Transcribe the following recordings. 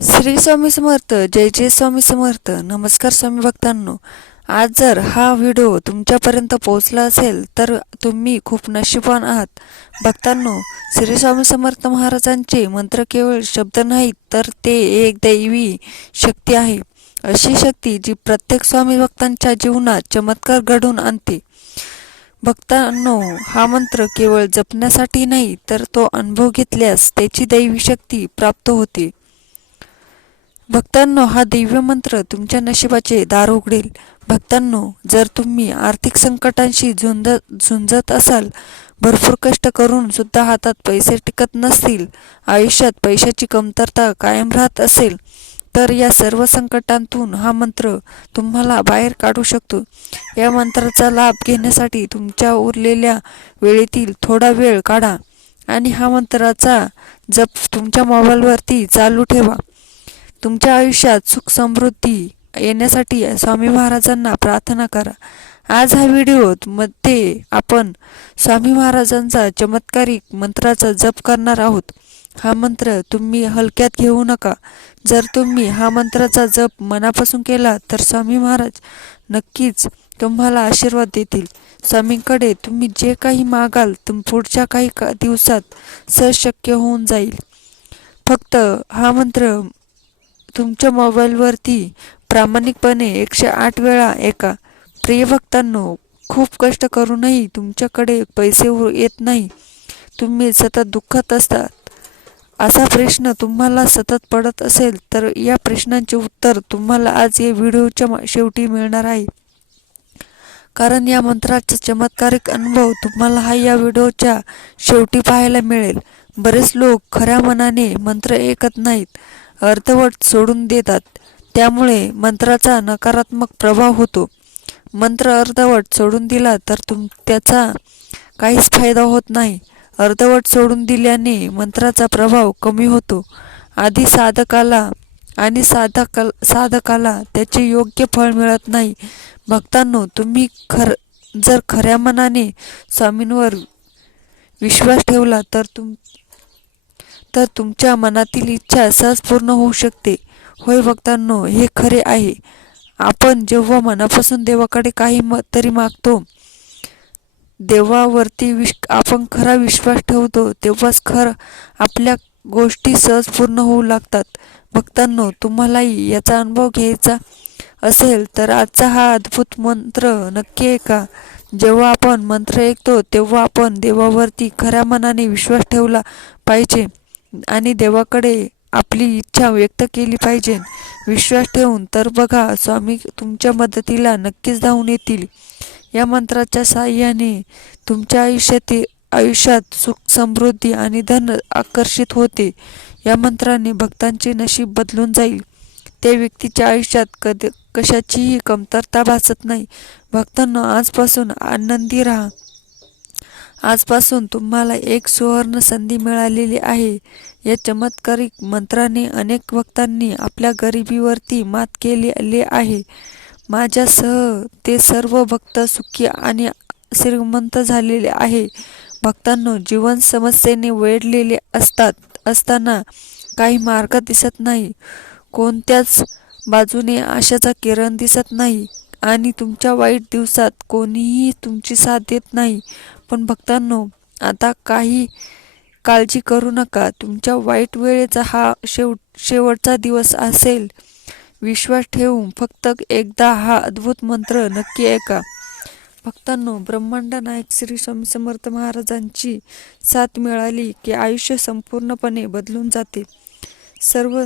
श्री स्वामी समर्थ जय जय स्वामी समर्थ. नमस्कार स्वामी भक्तांनो. आज जर हा व्हिडिओ तुमच्यापर्यंत पोहोचला असेल तर तुम्ही खूप नशीबवान आहात. भक्तांनो श्री स्वामी समर्थ महाराजांचे मंत्र केवळ शब्द नाहीत तर ते एक दैवी शक्ती आहे. अशी शक्ती जी प्रत्येक स्वामी भक्तांच्या जीवनात चमत्कार घडवून आणते. भक्तांनो हा मंत्र केवळ जपण्यासाठी नाही तर तो अनुभव घेतल्यास त्याची दैवी शक्ती प्राप्त होते. भक्तांनो हा दिव्य मंत्र तुमच्या नशिबाचे दार उघडेल. भक्तांनो जर तुम्ही आर्थिक संकटांशी झुंज झुंजत असाल भरपूर कष्ट करून सुद्धा हातात पैसे टिकत नसतील आयुष्यात पैशाची कमतरता कायम राहत असेल तर या सर्व संकटांतून हा मंत्र तुम्हाला बाहेर काढू शकतो. या मंत्राचा लाभ घेण्यासाठी तुमच्या उरलेल्या वेळेतील थोडा वेळ काढा आणि हा मंत्राचा जप तुमच्या मोबाईलवरती चालू ठेवा. तुमच्या आयुष्यात सुख समृद्धी येण्यासाठी स्वामी महाराजांना प्रार्थना करा. आज हा व्हिडिओत मध्ये आपण स्वामी महाराजांचा चमत्कारिक मंत्राचा जप करणार आहोत. हा मंत्र तुम्ही हलक्यात घेऊ नका. जर तुम्ही हा मंत्राचा जप मनापासून केला तर स्वामी महाराज नक्कीच तुम्हाला आशीर्वाद देतील. स्वामींकडे तुम्ही जे काही मागाल तुम पुढच्या काही का दिवसात सहज शक्य होऊन जाईल. फक्त हा मंत्र तुमच्या मोबाईलवरती प्रामाणिकपणे एकशे आठ वेळा एका प्रियभक्तांनो खूप कष्ट करूनही तुमच्याकडे पैसे येत नाही. तुम्ही सतत दुःखात असतात. असा प्रश्न तुम्हाला सतत पडत असेल तर या प्रश्नांचे उत्तर तुम्हाला आज या व्हिडिओच्या शेवटी मिळणार आहे. कारण या मंत्राचा चमत्कारिक अनुभव तुम्हाला हा या व्हिडिओच्या शेवटी पाहायला मिळेल. बरेच लोक खऱ्या मनाने मंत्र ऐकत नाहीत. अर्धवट सोडून देतात. त्यामुळे मंत्राचा नकारात्मक प्रभाव होतो. मंत्र अर्धवट सोडून दिला तर तुम त्याचा काहीच फायदा होत नाही. अर्धवट सोडून दिल्याने मंत्राचा प्रभाव कमी होतो. आधी साधकाला आणि साधक साधकाला त्याचे योग्य फळ मिळत नाही. भक्तांनो तुम्ही खर जर खऱ्या मनाने स्वामींवर विश्वास ठेवला तर तुम तर तुमच्या मनातील इच्छा सहज पूर्ण होऊ शकते. होय भक्तांनो हे खरे आहे. आपण जेव्हा मनापासून देवाकडे काही तरी मागतो देवावरती विश आपण खरा विश्वास ठेवतो तेव्हाच खर आपल्या गोष्टी सहज पूर्ण होऊ लागतात. भक्तांनो तुम्हालाही याचा अनुभव घ्यायचा असेल तर आजचा हा अद्भुत मंत्र नक्की ऐका. जेव्हा आपण मंत्र ऐकतो तेव्हा आपण देवावरती खऱ्या मनाने विश्वास ठेवला पाहिजे. आणि देवाकडे आपली इच्छा व्यक्त केली पाहिजे. विश्वास ठेवून तर बघा स्वामी तुमच्या मदतीला नक्कीच धावून येतील. या मंत्राच्या साह्याने तुमच्या आयुष्यातील आयुष्यात सुख समृद्धी आणि धन आकर्षित होते. या मंत्राने भक्तांचे नशीब बदलून जाईल. त्या व्यक्तीच्या आयुष्यात कद कशाचीही कमतरता भासत नाही. भक्तांना आजपासून आनंदी राहा. आजपासून तुम्हाला एक सुवर्ण संधी मिळालेली आहे. या चमत्कारिक मंत्राने अनेक भक्तांनी आपल्या गरिबीवरती मात केलेले आहे. माझ्यासह ते सर्व भक्त सुखी आणि श्रीमंत झालेले आहे. भक्तांनो जीवन समस्येने वेढलेले असतात असताना काही मार्ग दिसत नाही. कोणत्याच बाजूने आशाचा किरण दिसत नाही. आणि तुमच्या वाईट दिवसात कोणीही तुमची साथ देत नाही. पण भक्तांनो आता काही काळजी करू नका. तुमच्या वाईट वेळेचा हा शेव शेवटचा दिवस असेल. विश्वास ठेवून फक्त एकदा हा अद्भुत मंत्र नक्की ऐका. भक्तांनो ब्रह्मांड नायक श्री स्वामी समर्थ महाराजांची साथ मिळाली की आयुष्य संपूर्णपणे बदलून जाते. सर्व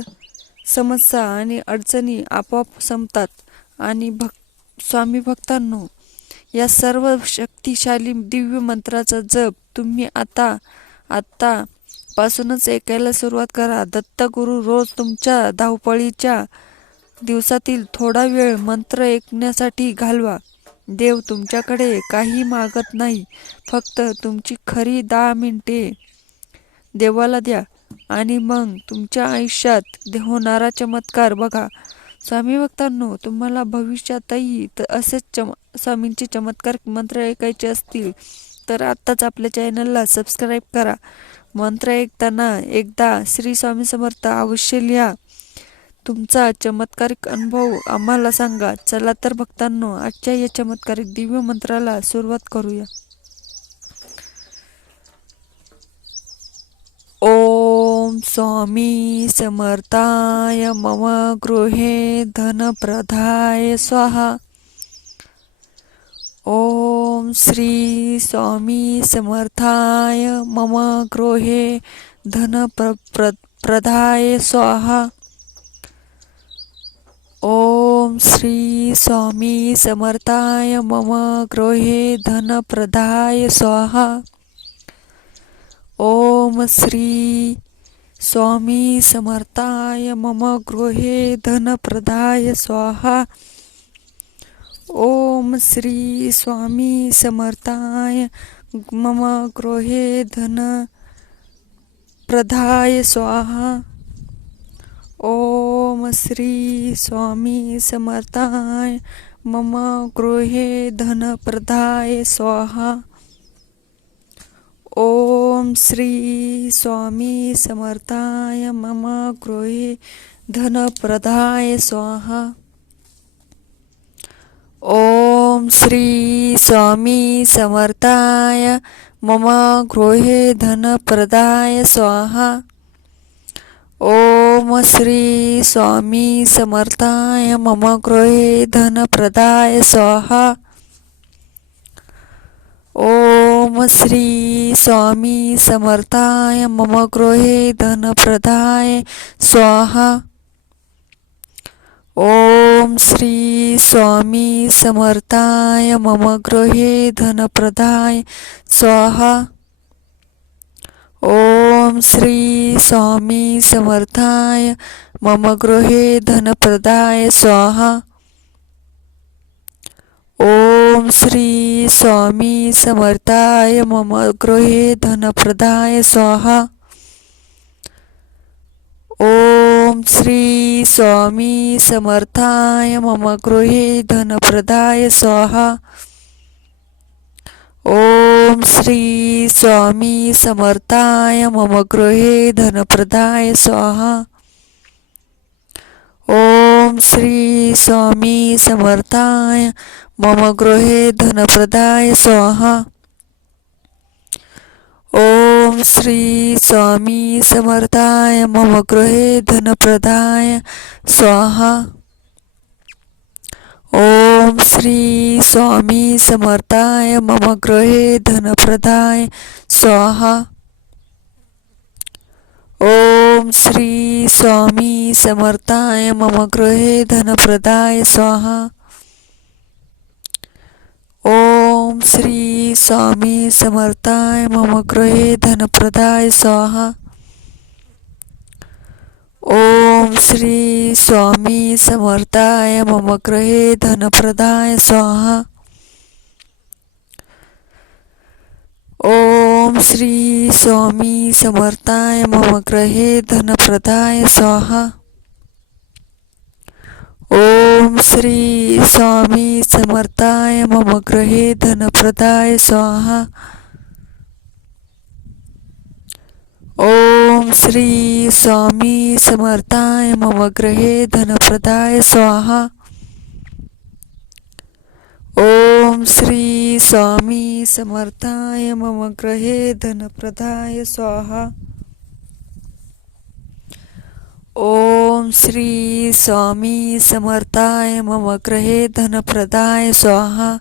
समस्या आणि अडचणी आपोआप संपतात आणि भक् स्वामी भक्तांनो या सर्व शक्तिशाली दिव्य मंत्राचा जप तुम्ही आता आत्ता पासूनच ऐकायला सुरुवात करा. दत्तगुरु रोज तुमच्या धावपळीच्या दिवसातील थोडा वेळ मंत्र ऐकण्यासाठी घालवा. देव तुमच्याकडे काही मागत नाही फक्त तुमची खरी दहा मिनिटे देवाला द्या आणि मग तुमच्या आयुष्यात होणारा चमत्कार बघा. स्वामी भक्तांनो तुम्हाला भविष्यातही असेच चम स्वामींचे चमत्कार मंत्र ऐकायचे असतील तर आत्ताच आपल्या चॅनलला सबस्क्राईब करा. मंत्र ऐकताना एकदा श्री स्वामी समर्थ अवश्य लिहा. तुमचा चमत्कारिक अनुभव आम्हाला सांगा. चला तर भक्तांनो आजच्या या चमत्कारिक दिव्य मंत्राला सुरुवात करूया. ओ स्वामी समर्थाय मम गृहे धनप्रदाय स्वाहा। ॐ श्री स्वामी समर्थाय मम गृहे धनप्रधाय प्रदाय स्वाहा। ॐ श्री स्वामी समर्थाय मम गृहे धनप्रधाय स्वाहा। ॐ श्री स्वामी समर्थाय मम गृहे धनप्रदाय स्वाहा। ओम श्री स्वामी समर्थाय मम गृहे धन प्रधाय स्वाहा। ओम श्री स्वामी समर्थाय मम गृहे धनप्रदाय स्वाहा। ओम श्री स्वामी समर्थाय मम गृहे धनप्रदाय स्वाहा। ओम श्री स्वामी समर्थाय मम गृहे धनप्रदाय स्वाहा। ओम श्री स्वामी समर्थाय मम गृहे धनप्रदाय स्वाहा। ओम श्री स्वामी समर्थाय मम गृहे धनप्रदाय स्वाहा. ओम श्री स्वामी समर्थाय मम गृहे धनप्रदाय स्वाहा. ओम श्री स्वामी समर्थाय मम गृहे धनप्रदाय स्वाहा. ओम श्री स्वामी समर्थाय मम गृहे धनप्रदाय स्वाहा। ओम श्री स्वामी समर्थाय मम गृहे धनप्रदाय स्वाहा। ओम श्री स्वामी समर्थाय मम गृहे धनप्रदाय स्वाहा। ओम श्री स्वामी समर्थाय। मम गृहे धनप्रदाय स्वाहा। ओम श्री स्वामी समर्थाय। मम गृहे धनप्रदाय स्वाहा। ओम श्री स्वामी समर्थाय। मम गृहे धनप्रदाय स्वाहा। ओम श्री स्वामी समर्थाय मम गृहे धनप्रदाय स्वाहा। ओम श्री स्वामी समर्थाय मम गृहे धनप्रदाय स्वाहा। ओम श्री स्वामी समर्थाय मम गृहे धनप्रदाय स्वाहा। ओम श्री स्वामी समर्थाय मम गृहे धनप्रदाय स्वाहा। ओम श्री स्वामी समर्थाय मम गृहे धनप्रदाय स्वाहा। ओम श्री स्वामी समर्थाय मम गृहे धनप्रदाय स्वाहा। ओम श्री स्वामी समर्थाय मम गृहे धनप्रदाय स्वाहा। ओम श्री स्वामी समर्थाय मम गृहे धनप्रदाय स्वाहा।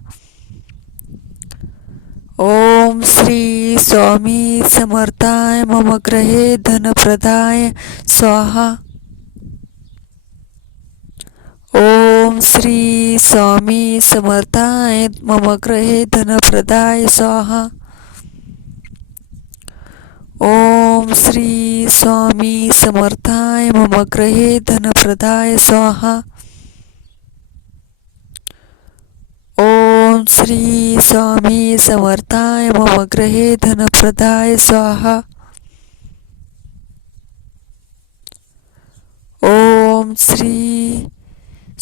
ओम श्री स्वामी समर्थाय मम गृहे धनप्रदाय स्वाहा। ओम श्री स्वामी समर्थाय मम गृहे धनप्रदाय स्वाहा। ओम श्री स्वामी समर्थाय मम गृहे धनप्रदाय स्वाहा। ओम श्री स्वामी समर्थाय मम गृहे धनप्रदाय स्वाहा। ओम श्री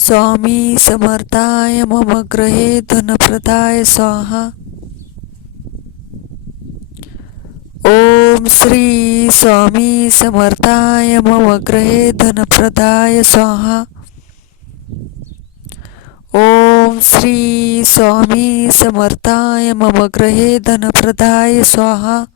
स्वामी समर्थाय मम गृहे धनप्रदाय स्वाहा. ओम ओम श्री स्वामी समर्थाय मम ग्रहे धनप्रदाय स्वाहा. ओम श्री स्वामी समर्थाय मम ग्रहे धनप्रदाय स्वाहा.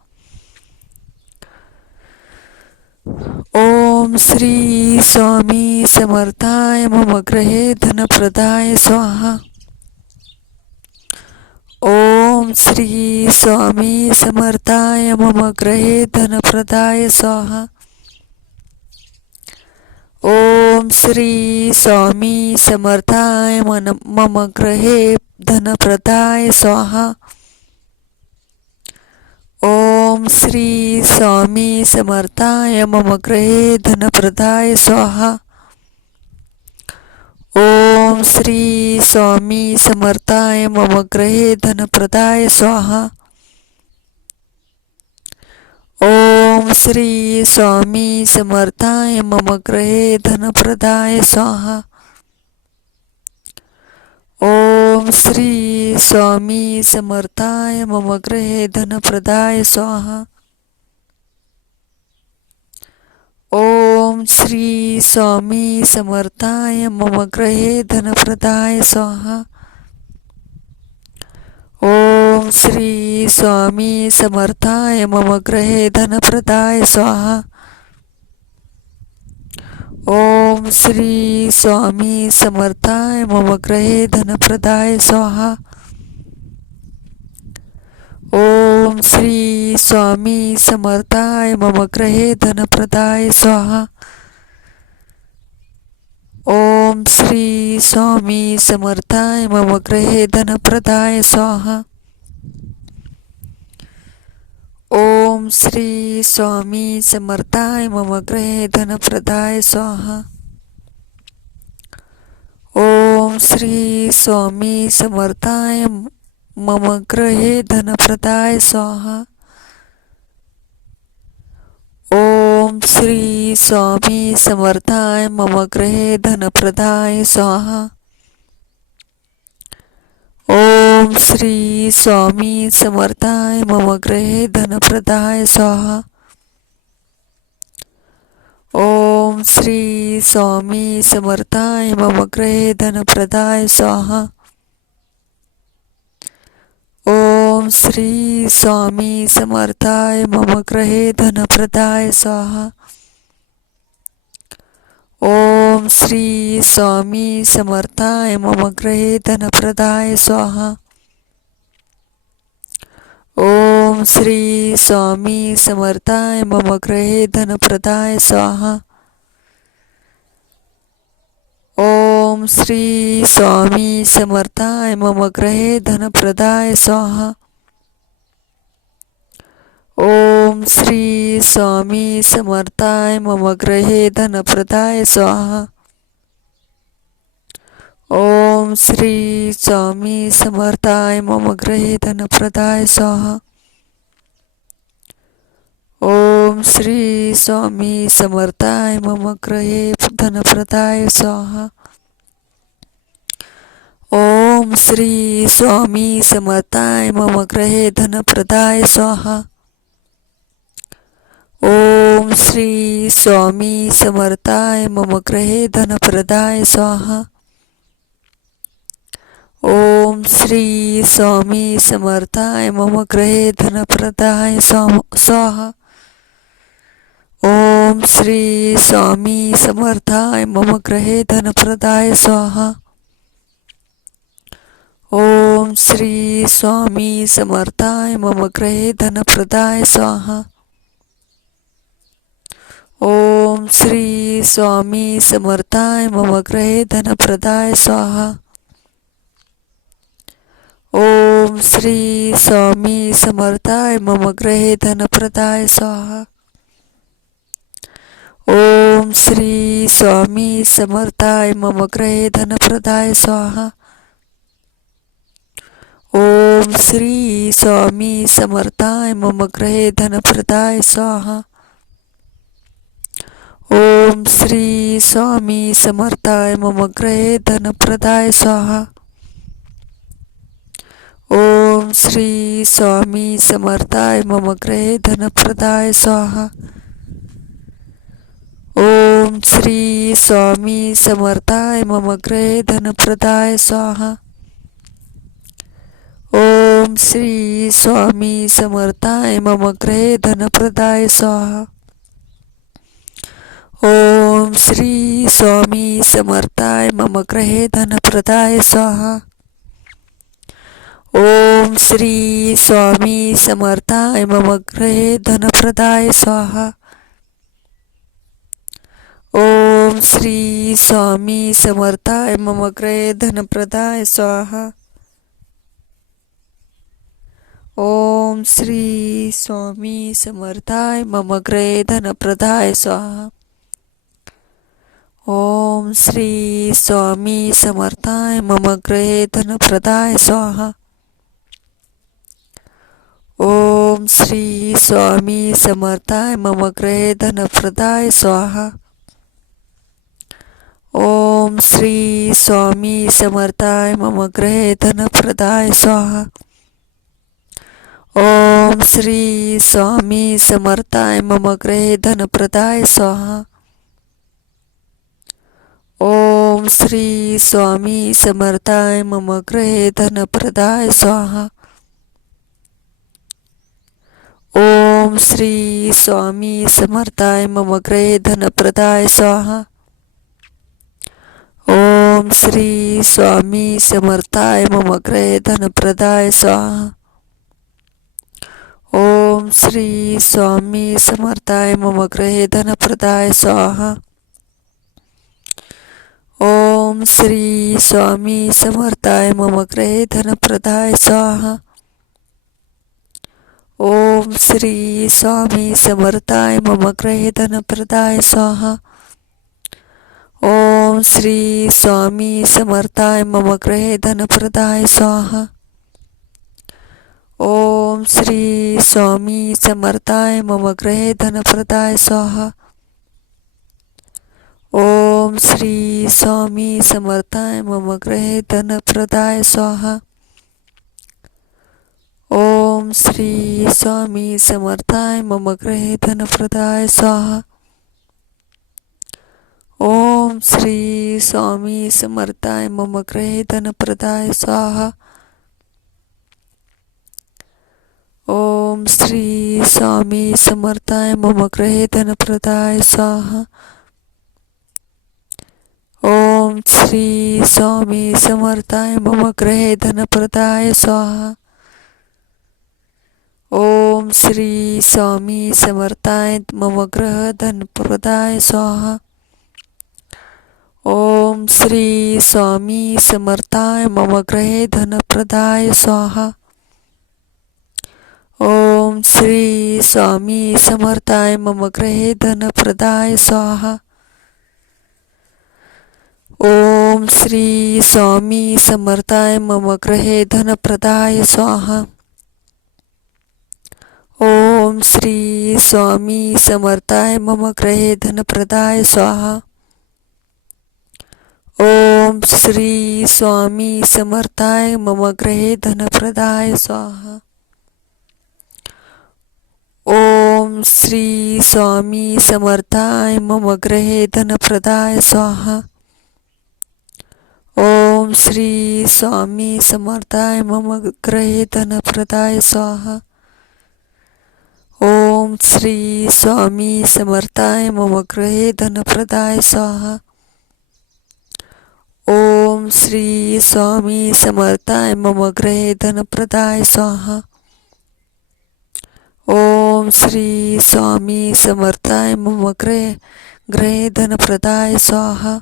ओम श्री स्वामी समर्थाय मम ग्रहे धनप्रदाय स्वाहा। ओम श्री स्वामी समर्थाय मम ग्रहे धनप्रदाय स्वाहा। ओम श्री स्वामी समर्थाय मन मम ग्रहे धनप्रदाय स्वाहा। ओम श्री स्वामी समर्थाय ममग्रहे धनप्रदाय स्वाहा। ओम श्री स्वामी समर्थाय ममग्रहे धनप्रदाय स्वाहा। ओम श्री स्वामी समर्थाय ममग्रहे धनप्रदाय स्वाहा। ओम श्री स्वामी समर्थाय मम ग्रहे धनप्रदाय स्वाहा। ओम श्री स्वामी समर्थाय मम ग्रहे धनप्रदाय स्वाहा। ओम श्री स्वामी समर्थाय मम ग्रहे धनप्रदाय स्वाहा। ओम श्री स्वामी समर्थाय मम ग्रहे धनप्रदाय स्वाहा। ओम श्री स्वामी समर्थाय मम ग्रहे धनप्रदाय स्वाहा। ओम श्री स्वामी समर्थाय मम ग्रहे धनप्रदाय स्वाहा। ओम श्री स्वामी समर्थाय मम ग्रहे धनप्रदाय स्वाहा। ओम श्री स्वामी समर्थाय मम ग्रहे धनप्रदाय स्वाहा। ओम श्री स्वामी समर्थाय मम ग्रहे धनप्रदाय स्वाहा। ओम श्री स्वामी समर्थाय मम ग्रहे धनप्रदाय स्वाहा। ओम श्री स्वामी समर्थाय मम ग्रहे धनप्रदाय स्वाहा। ओम श्री स्वामी समर्थाय मम ग्रहे धनप्रदाय स्वाहा। ओम श्री स्वामी समर्थाय ममग्रहे धनप्रदाय स्वाहा। ओम श्री स्वामी समर्थाय ममग्रहे धनप्रदाय स्वाहा। ओम श्री स्वामी समर्थाय मम ग्रहे धनप्रदाय स्वाहा। ओम श्री स्वामी समर्थाय मम ग्रहे धनप्रदाय स्वाहा. ओम श्री स्वामी समर्थाय मम ग्रहे धनप्रदाय स्वाहा. ओम श्री स्वामी समर्थाय मम ग्रहे धनप्रदाय स्वाहा. ओम श्री स्वामी समर्थाय मम ग्रहे धनप्रदाय स्वाहा. ओम श्री स्वामी समर्थाय मम ग्रहे धनप्रदाय स्वाहा। ओम श्री स्वामी समर्थाय मम ग्रहे धनप्रदाय स्वाहा। ओम श्री स्वामी समर्थाय मम ग्रहे धनप्रदाय स्वाहा। ओम श्री स्वामी समर्थाय मम ग्रहे धनप्रदाय स्वाहा। ओम श्री स्वामी समर्थाय मम ग्रहे धनप्रदाय स्वाहा. ओम श्री स्वामी समर्थाय मम ग्रहे धनप्रदाय स्वाहा. ओम श्री स्वामी समर्थाय मम ग्रहे धनप्रदाय स्वाहा. ओम श्री स्वामी समर्थाय मम ग्रहे धनप्रदाय स्वाहा. ओम श्री स्वामी समर्थाय मम ग्रहे धनप्रदाय स्वाहा। ओम श्री स्वामी समर्थाय मम ग्रहे धनप्रदाय स्वाहा। ओम श्री स्वामी समर्थाय मम ग्रहे धनप्रदाय स्वाहा। ओम श्री स्वामी समर्थाय मम ग्रहे धनप्रदाय स्वाहा। ओम श्री स्वामी समर्थाय मम ग्रहे धनप्रदाय स्वाहा. ओम श्री स्वामी समर्थाय मम ग्रहे धनप्रदाय स्वाहा. ओम श्री स्वामी समर्थाय मम ग्रहे धनप्रदाय स्वाहा. ओम श्री स्वामी समर्थाय मम ग्रहे धनप्रदाय स्वाहा. ओम श्री स्वामी समर्थाय मम ग्रहे धनप्रदाय स्वाहा. ओम श्री स्वामी समर्थाय मम ग्रहे धनप्रदाय स्वाहा. ओम श्री स्वामी समर्थाय मम ग्रहे धनप्रदाय स्वाहा. ओम श्री स्वामी समर्थाय मम ग्रहे धनप्रदाय स्वाहा. ओम श्री स्वामी समर्थाय मम ग्रहे धनप्रदाय स्वाहा. ओम श्री स्वामी समर्थाय मम ग्रहे धनप्रदाय स्वाहा. ओम श्री स्वामी समर्थाय मम ग्रहे धनप्रदाय स्वाहा. ओम श्री स्वामी समर्थाय मम ग्रहे धनप्रदाय स्वाहा. ओम श्री स्वामी समर्थाय मम ग्रहे धनप्रदाय स्वाहा। ओम श्री स्वामी समर्थाय मम ग्रहे धनप्रदाय स्वाहा। ओम श्री स्वामी समर्थाय मम ग्रहे धनप्रदाय स्वाहा। ओम श्री स्वामी समर्थाय मम ग्रहे धनप्रदाय स्वाहा। ओम श्री स्वामी समर्थाय मम ग्रहे धनप्रदाय स्वाहा। ओम श्री स्वामी समर्थाय मम ग्रहे धनप्रदाय स्वाहा। ओम श्री स्वामी समर्थाय मम ग्रहे धनप्रदाय स्वाहा। ओम श्री स्वामी समर्थाय मम ग्रहे धनप्रदाय स्वाहा। ओम श्री स्वामी समर्थाय मम ग्रहे धनप्रदाय स्वाहा। ओम श्री स्वामी समर्थाय मम ग्रह धनप्रदाय स्वाहा। ओम श्री स्वामी समर्थाय मम ग्रहे धनप्रदाय स्वाहा। ओम श्री स्वामी समर्थाय मम ग्रहे धनप्रदाय स्वाहा। ओम श्री स्वामी समर्थाय मम ग्रहे धनप्रदाय स्वाहा। ओम श्री स्वामी समर्थाय मम ग्रहे धनप्रदाय स्वाहा। ओम श्री स्वामी समर्थाय मम ग्रहे धनप्रदाय स्वाहा। ओम श्री स्वामी समर्थाय मम ग्रहे धनप्रदाय स्वाहा। ओम श्री स्वामी समर्थाय मम ग्रहे धनप्रदाय स्वाहा। ओम श्री स्वामी समर्थाय मम ग्रहे धनप्रदाय स्वाहा। ओम श्री स्वामी समर्थाय मम ग्रहे धनप्रदाय स्वाहा। ओम श्री स्वामी समर्थाय मम ग्रहे ग्रहे धनप्रदाय स्वाहा।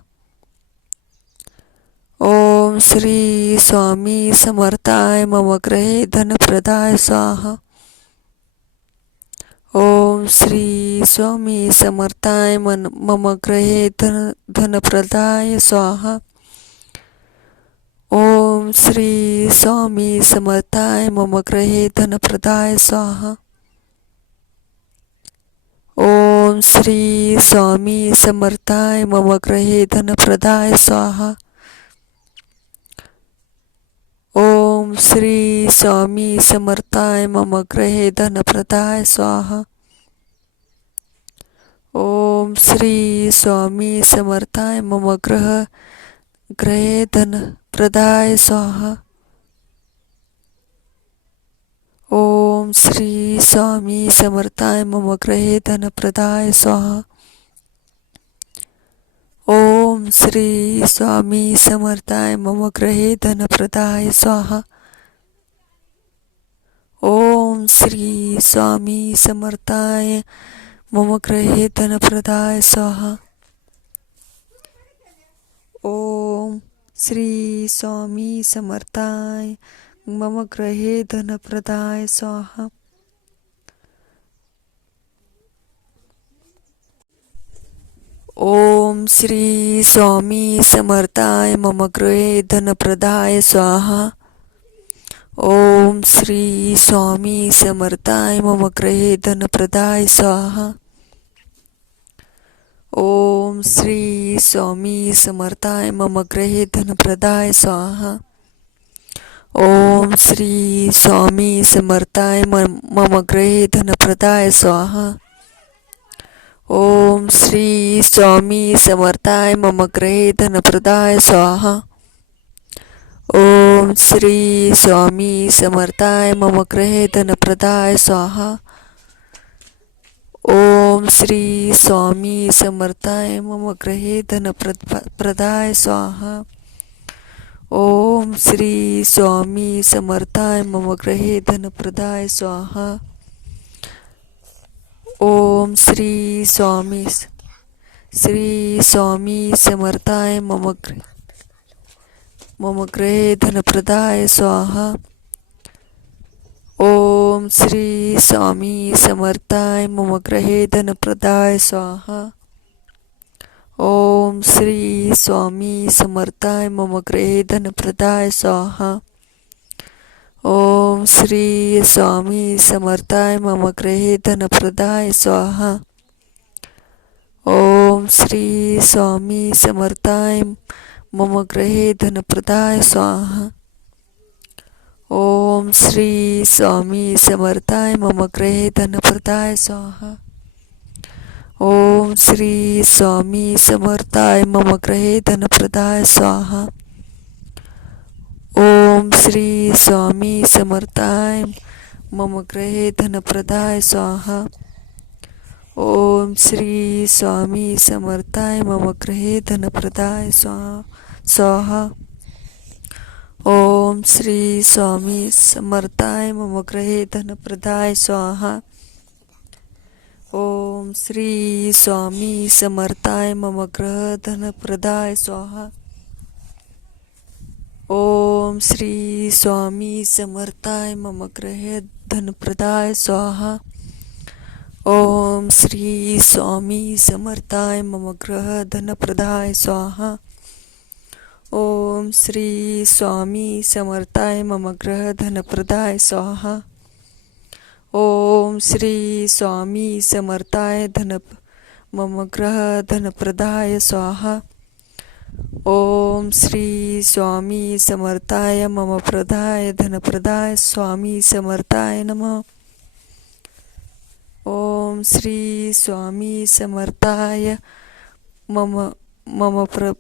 ओम श्री स्वामी समर्थाय मम ग्रहे धनप्रदाय स्वाहा। ओम श्री स्वामी समर्थाय मन मम ग्रहे धन धनप्रदाय स्वाहा। ओम श्री स्वामी समर्थाय मम ग्रहे धनप्रदाय स्वाहा। ओम श्री स्वामी समर्थाय मम ग्रहे धनप्रदाय स्वाहा। ओम श्री स्वामी समर्थाय मम ग्रहे धनप्रदाय स्वाहा। ओम श्री स्वामी समर्थाय मम ग्रह ग्रहे धनप्रदाय स्वाहा। ओम श्री स्वामी समर्थाय मम ग्रहे धनप्रदाय स्वाहा। ओम श्री स्वामी समर्थाय मम ग्रहे धनप्रदाय स्वाहा. ओम श्री स्वामी समर्थाय मम ग्रहे धनप्रदाय स्वाहा. ओम श्री स्वामी समर्थाय मम ग्रहे धनप्रदाय स्वाहा. ओम श्री स्वामी समर्थाय, मम गृहे धनप्रदाय स्वाहा। ओम श्री स्वामी समर्थाय, मम गृहे धनप्रदाय स्वाहा। ओम श्री स्वामी समर्थाय, मम गृहे धनप्रदाय स्वाहा। ओम श्री स्वामी समर्थाय, मम मम गृहे धनप्रदाय स्वाहा। ओम श्री स्वामी समर्थाय मम गृहे धनप्रदाय स्वाहा। ओम श्री स्वामी समर्थाय मम गृहे धनप्रदाय स्वाहा। ओम श्री स्वामी समर्थाय मम गृहे धनप्रदाय स्वाहा। ओम श्री स्वामी समर्थाय मम गृहे धनप्रदाय स्वाहा। ओम श्री स्वामी श्री स्वामी समर्थाय मम गृ- मम गृहे धनप्रदाय स्वाहा। ओम श्री स्वामी समर्थाय मम गृहे धनप्रदाय स्वाहा। ओम श्री स्वामी समर्थाय मम गृहे धनप्रदाय स्वाहा। ओम श्री स्वामी समर्थाय मम गृहे धनप्रदाय स्वाहा। ओम श्री स्वामी समर्थाय मम गृहे धनप्रदाय स्वाहा। ओम श्री स्वामी समर्थाय मम गृहे धनप्रदाय स्वाहा। ओम श्री स्वामी समर्थाय मम गृहे धनप्रदाय स्वाहा। ओम श्री स्वामी समर्थाय। मम गृहे धनप्रदाय स्वाहा। ओम श्री स्वामी समर्थाय। मम गृहे धनप्रदाय स्वाहा। स्वाहा। ओम श्री स्वामी समर्थाय। मम गृहे धनप्रदाय स्वाहा। ओम श्री स्वामी समर्थाय। मम ग्रह धनप्रदाय स्वाहा। ओम श्री स्वामी समर्थाय मम गृहे धनप्रदाय स्वाहा। ओम श्री स्वामी समर्थाय मम गृह धनप्रदाय स्वाहा। ओम श्री स्वामी समर्थाय मम गृह धनप्रदाय स्वाहा। ओम श्री स्वामी समर्थाय धन मम गृह धनप्रदाय स्वाहा। ओम श्री स्वामी समर्थाय मम प्रदाय धनप्रदाय स्वामी समर्थाय नमः। ओम श्री स्वामी समर्थाय मम मम प्र